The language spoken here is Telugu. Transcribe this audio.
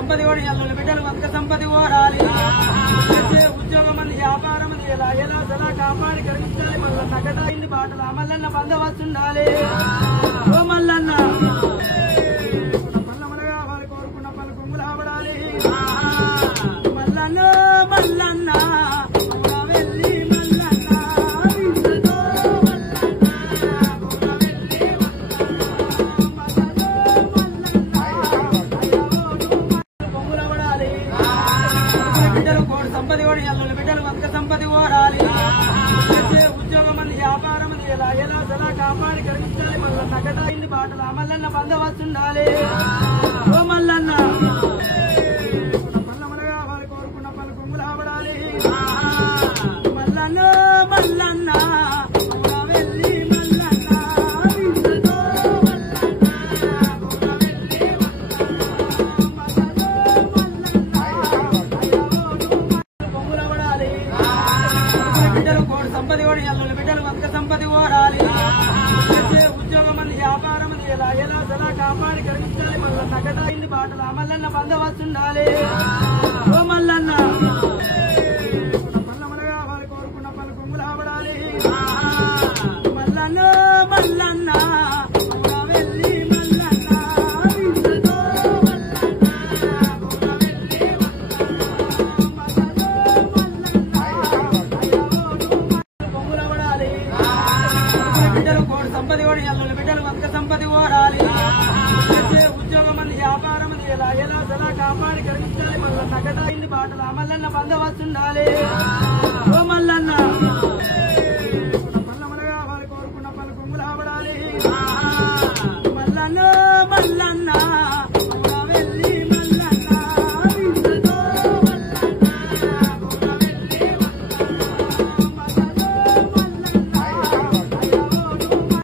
సంపద ఓడి అల్లుల బిడ్డలు వంక సంపద ఓడాలి ఉద్యోగం అని వ్యాపారం ఎలా ఎలా సలా కాపాడి కలిగించాలి మల్లన్న గటాయింది బాటల మల్లన్న బందవస్తుండాలి ఓ మల్లన్న మల్లమనగా వారు కోరుకున్న పలు కొంగులు ఆవడాలి మల్లన్న మల్లన్న సంపద ఓడి అల్లుల బిడ్డలు వంక సంపద ఓడాలి ఉద్యోగం అని వ్యాపారం ఎలా ఎలా సలా కాపాడి కలిగించాలి మల్లన్న గటాయింది బాటల మల్లన్న బందవస్తుండాలి ఓ మల్లన్న మల్లమనగా వారు కోరుకున్న పలు కొంగులు ఆవడాలి మల్లన్న మల్లన్న సంపద ఓడి అల్లుల బిడ్డలు వంక సంపద ఓడాలి ఉద్యోగం అని వ్యాపారం ఎలా ఎలా సలా కాపాడి కలిగించాలి మల్లన్న గటాయింది బాటల మల్లన్న బందవస్తుండాలి ఓ మల్లన్న మల్లమనగా వారు కోరుకున్న పలు కొంగులు ఆవడాలి మల్లన్న మల్లన్న సంపద ఓడి అల్లుల బిడ్డలు వంక సంపద ఓడాలి ఉద్యోగం అని వ్యాపారం ఎలా ఎలా సలా కాపాడి కలిగించాలి మల్లన్న గటాయింది బాటల మల్లన్న బందవస్తుండాలి